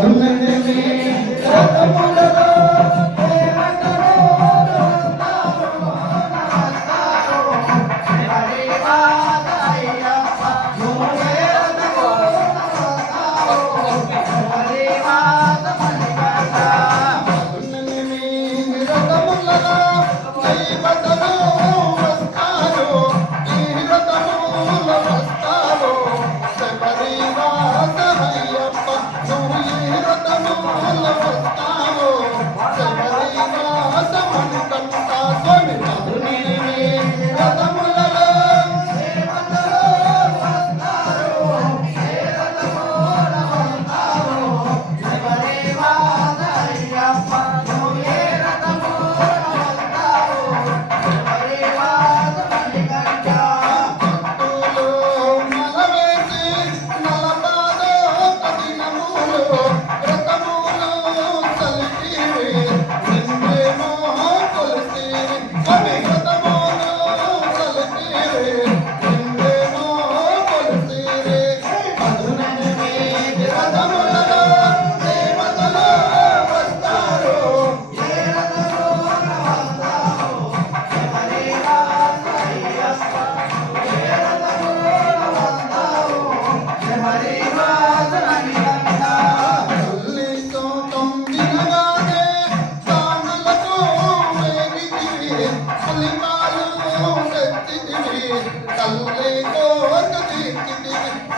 Do you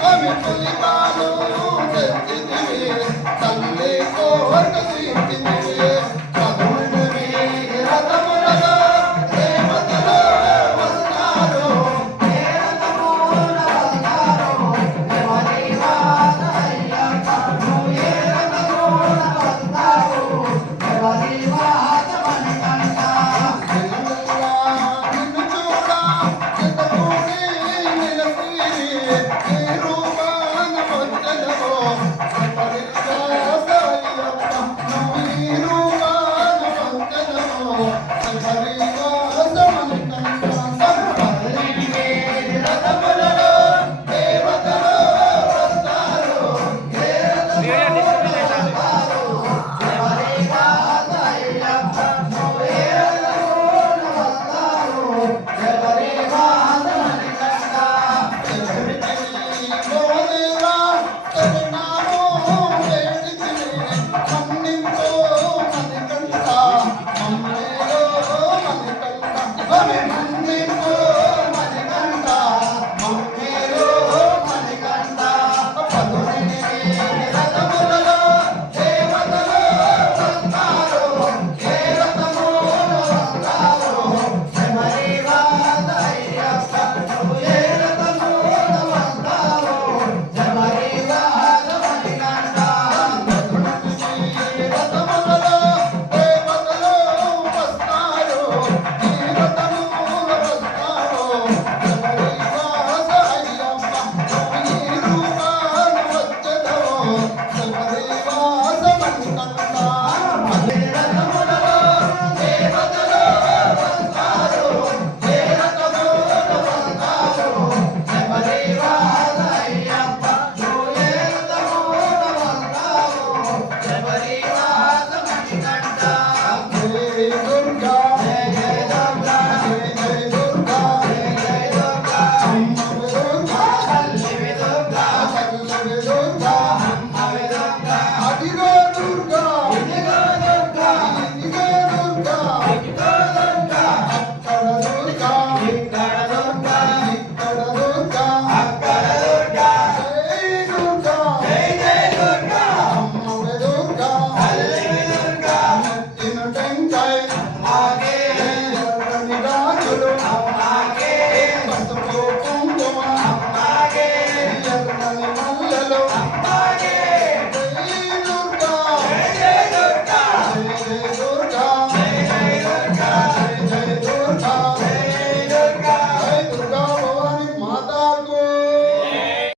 Come and pull it all Allah